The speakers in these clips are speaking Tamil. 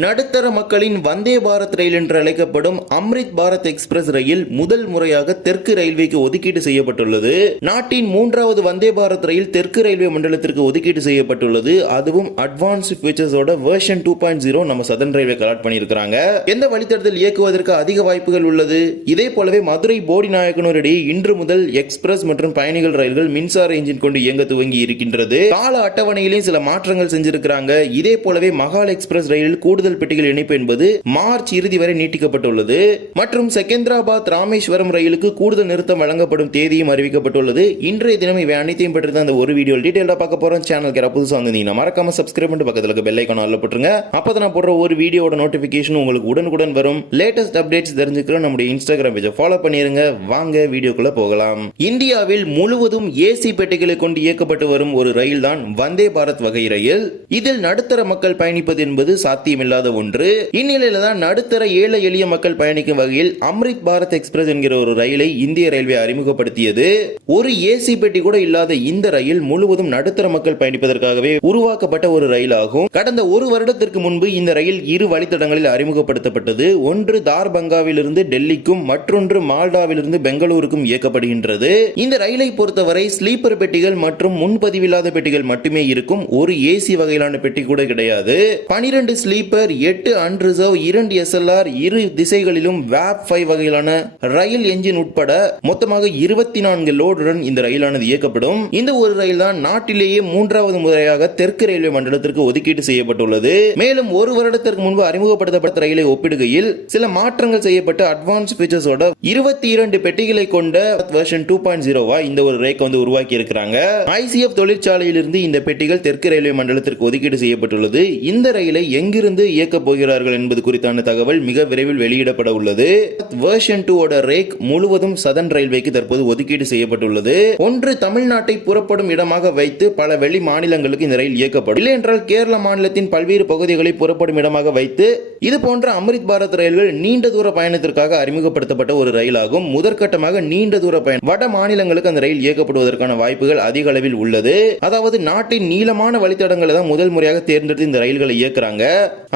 நடுத்தர மக்களின் வந்தே பாரத் ரயில் என்று அழைக்கப்படும் அம்ரித் பாரத் எக்ஸ்பிரஸ் ரயில் முதல் முறையாக தெற்கு ரயில்வேக்கு ஒதுக்கீடு செய்யப்பட்டுள்ளது. நாட்டின் மூன்றாவது வந்தே பாரத் ரயில் தெற்கு ரயில்வே மண்டலத்திற்கு ஒதுக்கீடு செய்யப்பட்டுள்ளது. அதுவும் அட்வான்ஸ் ஃபீச்சர்ஸோட வேர்ஷன் டூ பாயிண்ட் ஜீரோ நம்ம சதன் ரயில்வே கலாட் பண்ணியிருக்கிறாங்க. எந்த வழித்தடத்தில் இயக்குவதற்கு அதிக வாய்ப்புகள் உள்ளது? இதே போலவே மதுரை போடி நாயக்கனூர் இடையே இன்று முதல் எக்ஸ்பிரஸ் மற்றும் பயணிகள் ரயில்கள் மின்சார இன்ஜின் கொண்டு இயங்க துவங்கி இருக்கின்றது. கால அட்டவணையிலேயும் சில மாற்றங்கள் செஞ்சிருக்கிறாங்க. இதே போலவே மகால் எக்ஸ்பிரஸ் ரயிலில் கூடுதல் கூடுதல் பெட்டிகள் இணைப்பு என்பது மார்ச் இறுதி வரை நீட்டிக்கப்பட்டுள்ளது. மற்றும் செகந்திராபாத் ராமேஸ்வரம் ரயிலுக்கு கூடுதல் நிறுத்தம் வழங்கப்படும் தேதியும் அறிவிக்கப்பட்டுள்ளது. இன்றைய தினம் இவை அனைத்தையும் பற்றி தான் அந்த ஒரு வீடியோ டீடைலா பார்க்க போறோம். சேனல் யாராவது புதுசாக வந்திருந்தீங்கன்னா மறக்காம சப்ஸ்கிரைப் பண்ணிட்டு பக்கத்தில் இருக்க பெல் ஐக்கான ஆல்ல போட்டுருங்க. அப்போ நான் போடுற ஒரு வீடியோட நோட்டிஃபிகேஷன் உங்களுக்கு உடனுக்குடன் வரும். லேட்டஸ்ட் அப்டேட்ஸ் தெரிஞ்சுக்கிற நம்முடைய இன்ஸ்டாகிராம் பேஜை ஃபாலோ பண்ணிருங்க. வாங்க வீடியோக்குள்ள போகலாம். இந்தியாவில் முழுவதும் ஏசி பெட்டிகளை கொண்டு இயக்கப்பட்டு வரும் ஒரு ரயில் தான் வந்தே பாரத் வகை ரயில். இதில் நடுத்தர மக்கள் பயணிப்பது என்பது சாத்தியமில்லை இல்லாத ஒன்று. இந்நிலையில தான் நடுத்தர ஏழை எளிய மக்கள் பயணிக்கும் வகையில் அம்ரித் பாரத் எக்ஸ்பிரஸ் என்கிற ஒரு ரயிலை இந்திய ரயில்வே அறிமுகப்படுத்தியது. ஒரு ஏசி பெட்டி கூட இல்லாத இந்த ரயில் முழுவதும் நடுத்தர மக்கள் பயணிப்பதற்காகவே உருவாக்கப்பட்ட ஒரு ரயில் ஆகும் கடந்த ஒரு வருடத்திற்கு முன்பு இந்த ரயில் இரு வழித்தடங்களில் அறிமுகப்படுத்தப்பட்டது. ஒன்று தார்பங்காவிலிருந்து டெல்லிக்கும் மற்றொன்று மால்டாவிலிருந்து பெங்களூருக்கும் இயக்கப்படுகின்றது. இந்த ரயிலை பொறுத்தவரை ஸ்லீப்பர் பெட்டிகள் மற்றும் முன்பதிவில்லாத பெட்டிகள் மட்டுமே இருக்கும். ஒரு ஏசி வகையிலான பெட்டி கூட கிடையாது. பனிரெண்டு ஸ்லீப்பர் எட்டு அன்ரிசர்வ் இரண்டு எஸ்எல்ஆர் இரு திசைகளிலும் வேப் ஃபைவ் வகையிலான ரயில் என்ஜின் உட்பட மொத்தமாக இருபத்தி நான்கு லோடுடன் இந்த ரயிலானது இயக்கப்படும். இந்த ஒரு ரயில் தான் நாட்டிலேயே மூன்றாவது முறையாக தெற்கு ரயில்வே மண்டலத்திற்கு ஒதுக்கீடு செய்யப்பட்டுள்ளது. மேலும் ஒரு வருடத்திற்கு முன்பு அறிமுகப்படுத்தப்பட்ட ரயிலை ஒப்பிடுகையில் சில மாற்றங்கள் செய்யப்பட்டு அட்வான்ஸ் ஃபீச்சர்ஸோட இருபத்தி இரண்டு பெட்டிகளை கொண்ட வெர்ஷன் டூ பாயிண்ட் ஜீரோவா இந்த ஒரு ரேக்கை வந்து உருவாக்கி இருக்கிறாங்க. ஐசிஎஃப் தொழிற்சாலையிலிருந்து இந்த பெட்டிகள் தெற்கு ரயில்வே மண்டலத்திற்கு ஒதுக்கீடு செய்யப்பட்டுள்ளது. இந்த ரயிலை எங்கிருந்து இயக்கப் போகிறார்கள் என்பது குறித்தான தகவல் மிக விரைவில் வெளியிடப்பட உள்ளது. வேர்ஷன் டூ ரேக் முழுவதும் சதன் ரயில்வேக்கு தற்போது ஒதுக்கீடு செய்யப்பட்டுள்ளது. ஒன்று தமிழ்நாட்டை புறப்படும் இடமாக வைத்து பல வெளி மாநிலங்களுக்கு இந்த ரயில் இயக்கப்படும். இல்லை என்றால் கேரள மாநிலத்தின் பல்வேறு பகுதிகளை புறப்படும் இடமாக வைத்து இது போன்ற அமிர்த் பாரத் ரயில்கள் நீண்ட தூர பயணத்திற்காக அறிமுகப்படுத்தப்பட்ட ஒரு ரயில் ஆகும் முதற்கட்டமாக நீண்ட தூர பயணம். வட மாநிலங்களுக்கு அந்த ரயில் இயக்கப்படுவதற்கான வாய்ப்புகள் அதிக அளவில் உள்ளது. அதாவது நாட்டின் நீளமான வழித்தடங்களை தான் முதல் முறையாக தேர்ந்தெடுத்து இந்த ரயில்களை இயக்குறாங்க.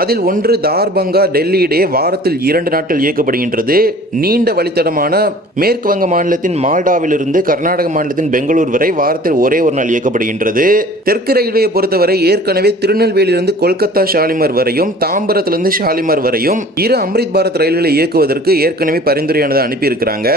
அதில் ஒன்று தார்பங்கா டெல்லி இடையே வாரத்தில் இரண்டு நாட்கள் இயக்கப்படுகின்றது. நீண்ட வழித்தடமான மேற்கு வங்க மாநிலத்தின் மால்டாவிலிருந்து கர்நாடக மாநிலத்தின் பெங்களூர் வரை வாரத்தில் ஒரே ஒரு நாள் இயக்கப்படுகின்றது. தெற்கு ரயில்வேயை பொறுத்தவரை ஏற்கனவே திருநெல்வேலியிலிருந்து கொல்கத்தா ஷாலிமர் வரையும் தாம்பரத்திலிருந்து ஷாலிமர் வரையும் இரு அம்ரித் பாரத் ரயில்களை இயக்குவதற்கு ஏற்கனவே பரிந்துரையானது அனுப்பியிருக்கிறாங்க.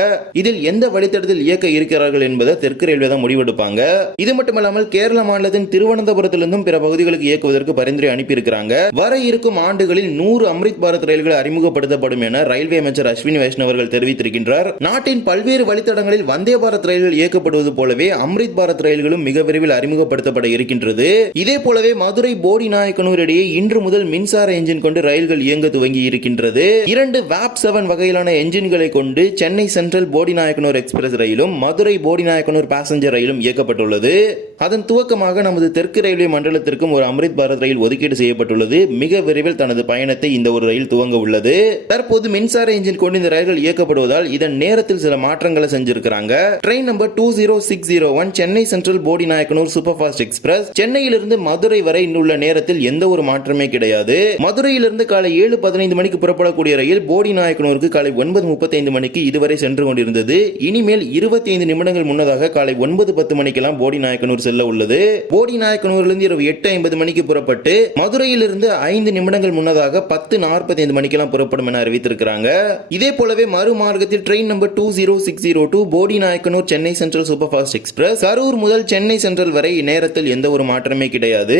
இதில் எந்த வழித்தடத்தில் இயக்க இருக்கிறார்கள் என்பதை தெற்கு ரயில்வே தான் முடிவெடுப்பாங்க. இது மட்டுமல்லாமல் கேரள மாநிலத்தின் திருவனந்தபுரத்திலிருந்தும் பிற பகுதிகளுக்கு இயக்குவதற்கு பரிந்துரை அனுப்பியிருக்கிறாங்க. வர இருக்கும் ஆண்டுகளில் நூறு அம்ரித் பாரத் ரயில்கள் அறிமுகப்படுத்தப்படும் என ரயில்வே அமைச்சர் அஸ்வினி வைஷ்ணவ் அவர்கள் தெரிவித்திருக்கின்றார். நாட்டின் பல்வேறு வழித்தடங்களில் வந்தே பாரத் ரயில்கள் இயக்கப்படுவது போலவே அம்ரித் பாரத் ரயில்களும் மிக விரைவில் அறிமுகப்படுத்தப்பட இருக்கின்றது. இதே போலவே மதுரை போடி நாயக்கனூர் இடையே இன்று முதல் மின்சார என்ஜின் கொண்டு ரயில்கள் இயங்க துவங்கி இருக்கின்றது. இரண்டு வேப் செவன் வகையிலான என்ஜின்களை கொண்டு சென்னை சென்ட்ரல் போடி நாயக்கனூர் எக்ஸ்பிரஸ் ரயிலும் மதுரை போடி நாயக்கனூர் பாசஞ்சர் ரயிலும் இயக்கப்பட்டுள்ளது. அதன் துவக்கமாக நமது தெற்கு ரயில்வே மண்டலத்திற்கும் ஒரு அம்ரித் பாரத் ரயில் ஒதுக்கீடு செய்யப்பட்டுள்ளது. மிக விரைவில் தனது பயணத்தை இந்த ஒரு ரயில் துவங்க உள்ளது. தற்போது மின்சார இன்ஜின் கொண்டு இந்த ரயில்கள் இயக்கப்படுவதால் இதன் நேரத்தில் சில மாற்றங்களை செஞ்சிருக்கிறாங்க. Train number two zero six zero one Chennai central Bodi Nayakkanur super fast express. சென்னையிலிருந்து மதுரை வரை இன்னுள்ள நேரத்தில் எந்த ஒரு மாற்றமே கிடையாது. மதுரையிலிருந்து காலை ஏழு பதினைந்து மணிக்கு புறப்படக்கூடிய ரயில் போடி நாயக்கனூருக்கு காலை ஒன்பது முப்பத்தைந்து மணிக்கு இதுவரை சென்று கொண்டிருந்தது. இனிமேல் இருபத்தி ஐந்து நிமிடங்கள் முன்னதாக காலை ஒன்பது பத்து மணிக்கெல்லாம் போடி நாயக்கனூர் செல்ல உள்ளது. போடி நாயக்கனூரிலிருந்து இரவு எட்டு ஐம்பது மணிக்கு புறப்பட்டு மதுரையிலிருந்து ஐந்து நிமிடங்கள் முன்னதாக பத்து நாற்பத்தி ஐந்து மணிக்கெல்லாம் புறப்படும் என அறிவித்திருக்கிறாங்க. இதே போலவே மறுமார்க்கத்தில் train number two zero six zero two Bodi Nayakkanur Chennai central super fast express Karur முதல் சென்னை சென்ட்ரல் வரை நேரத்தில் எந்த ஒரு மாற்றமே கிடையாது.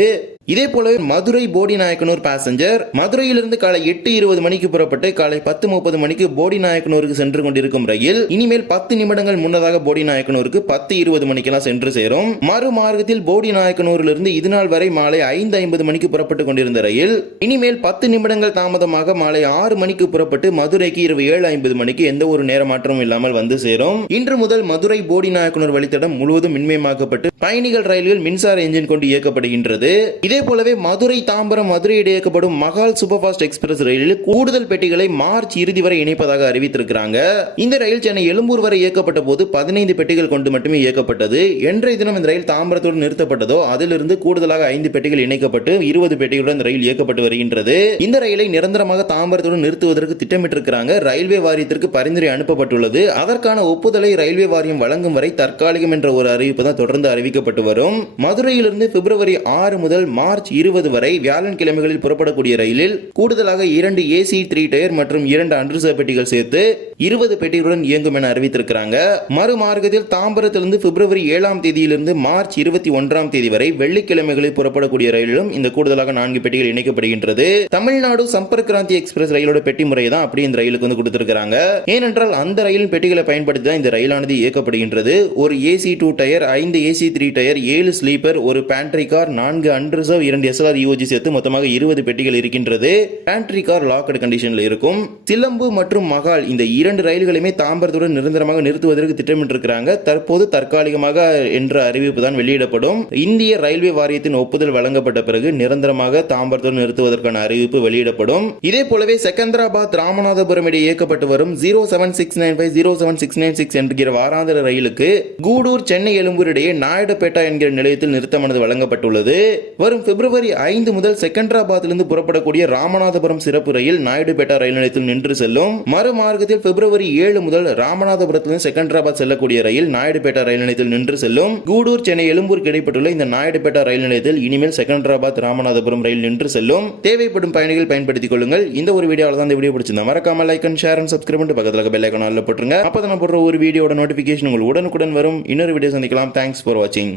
இதே போலவே மதுரை போடி நாயக்கனூர் பேசஞ்சர் மதுரையிலிருந்து காலை எட்டு இருபது மணிக்கு புறப்பட்டு காலை பத்து முப்பது மணிக்கு போடி நாயக்கனூருக்கு சென்று கொண்டிருக்கும் ரயில் இனிமேல் பத்து நிமிடங்கள் முன்னதாக போடி நாயக்கனூருக்கு பத்து இருபது மணிக்கெல்லாம் சென்று சேரும். மறுமார்க்கத்தில் போடி நாயக்கனூரிலிருந்து இதுநாள் வரை மாலை ஐந்து ஐம்பது மணிக்கு புறப்பட்டு கொண்டிருந்த ரயில் இனிமேல் பத்து நிமிடங்கள் தாமதமாக மாலை ஆறு மணிக்கு புறப்பட்டு மதுரைக்கு இரவு ஏழு ஐம்பது மணிக்கு எந்த ஒரு நேர மாற்றமும் இல்லாமல் வந்து சேரும். இன்று முதல் மதுரை போடி நாயக்கனூர் வழித்தடம் முழுவதும் மின்மயமாக்கப்பட்டு பயணிகள் ரயில்கள் மின்சார என்ஜின் கொண்டு இயக்கப்படுகின்றது. இதே போலவே மதுரை தாம்பரம் மதுரை இயக்கப்படும் மகால் சூப்பர்ஃபாஸ்ட் எக்ஸ்பிரஸ் ரயிலில் கூடுதல் பெட்டிகளை மார்ச் இறுதி வரை இணைப்பதாக அறிவித்திருக்கிறாங்க. இந்த ரயில் சென்னை எழும்பூர் வரை இயக்கப்பட்ட போது பதினைந்து பெட்டிகள் கொண்டு மட்டுமே இயக்கப்பட்டது. என்றைய தினம் இந்த ரயில் தாம்பரத்தோடு நிறுத்தப்பட்டதோ அதிலிருந்து கூடுதலாக ஐந்து பெட்டிகள் இணைக்கப்பட்டு இருபது பெட்டிகளுடன் ரயில் இயக்கப்பட்டு வருகின்றது. இயக்கப்படுகின்றது இந்த ரயிலை நிரந்தரமாக தாம்பரத்துடன் நிறுத்துவதற்கு திட்டமிட்டிருக்கிறாங்க. ரயில்வே வாரியத்திற்கு பரிந்துரை அனுப்பப்பட்டுள்ளது. அதற்கான ஒப்புதலை ரயில்வே வாரியம் வழங்கும் வரை தற்காலிகம் என்ற ஒரு அறிவிப்பு தான் தொடர்ந்து அறிவிக்கப்பட்டு வரும். மதுரையிலிருந்து பிப்ரவரி ஆறு முதல் மார்ச் இருபது வரை வியாழன் கிழமைகளில் புறப்படக்கூடிய ரயிலில் கூடுதலாக இரண்டு ஏசி த்ரீ டயர் மற்றும் இரண்டு அண்டர்சர் பெட்டிகள் சேர்த்து இருபது பெட்டிகளுடன் இயங்கும் என அறிவித்திருக்கிறாங்க. மறுமார்க்கத்தில் தாம்பரத்திலிருந்து பிப்ரவரி ஏழாம் தேதியிலிருந்து மார்ச் இருபத்தி ஒன்றாம் தேதி வரை வெள்ளிக்கிழமைகளில் புறப்படக்கூடிய ரயிலிலும் இந்த கூடுதலாக நான்கு பெட்டிகள் இணைக்கப்படுகின்றது. தமிழ்நாடு சம்பர்க் கிராந்தி எக்ஸ்பிரஸ் ரயிலோட பெட்டி முறை தான் அப்படி இந்த ரயிலுக்கு வந்து கொடுத்திருக்காங்க ஏனென்றால் அந்த ரயில் பெட்டிகளை பயன்படுத்தி தான் இந்த ரயிலானது இயக்கப்படுகின்றது. ஒரு ஏசி டூ டயர் ஐந்து ஏசி த்ரீ டயர் ஏழு ஸ்லீப்பர் ஒரு பேண்ட்ரி கார் நான்கு அன்ரிசர்வ் இரண்டு எஸ்எல்ஆர் யூஜி சேர்த்து மொத்தமாக இருபது பெட்டிகள் இருக்கின்றது. பேண்ட்ரி கார் லாக்கட் கண்டிஷன்ல இருக்கும். சிலம்பு மற்றும் மகால் இந்த இரண்டு ரயில்களுமே தாம்பரத்துடன் நிரந்தரமாக நிறுத்துவதற்கு திட்டமிட்டிருக்கிறாங்க. தற்போது தற்காலிகமாக என்ற அறிவிப்பு தான் வெளியிடப்படும். இந்திய ரயில்வே வாரியத்தின் ஒப்புதல் வழங்கப்பட்ட பிறகு நிரந்தரமாக தாம்பரத்துடன் நிறுத்துவதற்கான அறிவிப்பு வெளியிடப்படும். இதே போலவே செகந்திராபாத் ராமநாதபுரம் இடையே இயக்கப்பட்டு வரும் zero seven six nine five zero seven six nine six என்கிற வாராந்திர ரயிலுக்கு கூடூர் சென்னை எழும்பூர் இடையே நாயுடுபேட்டா என்கிற நிலையத்தில் நிறுத்தமானது வழங்கப்பட்டுள்ளது. வரும் பிப்ரவரி ஐந்து முதல் செகந்திராபாத்திலிருந்து புறப்படக்கூடிய ராமநாதபுரம் சிறப்பு ரயில் நாயுடுபேட்டா ரயில் நிலையத்தில் நின்று செல்லும். மறுமார்க்கத்தில் பிப்ரவரி ஏழு முதல் ராமநாதபுரத்திலிருந்து செகந்திராபாத் செல்லக்கூடிய ரயில் நாயுடுபேட்டா ரயில் நிலையத்தில் நின்று செல்லும். கூடூர் சென்னை எழும்பூருக்கு இடைப்பட்டுள்ள இந்த நாயுடுபேட்டா ரயில் நிலையத்தில் இனிமேல் செகந்திராபாத் ராமநாதபுரம் ரயில் நின்று செல்லும். தேவைப்படும் பயணிகள் பயன்படுத்திக் கொள்ளுங்கள். இந்த ஒரு வீடியோவில் தான் இந்த வீடியோ பிடிச்சிருந்தா மறக்காம like and share and subscribe பண்ணிட்டு பக்கத்தில் பெல் ஐக்கான போட்டுருங்க. அப்போ தான் போடுற ஒரு வீடியோட நோட்டிஃபிகேஷன் உங்களுக்கு உடனுக்குடன் வரும். இன்னொரு வீடியோ சந்திக்கலாம். தேங்க்ஸ் ஃபார் வாட்சிங்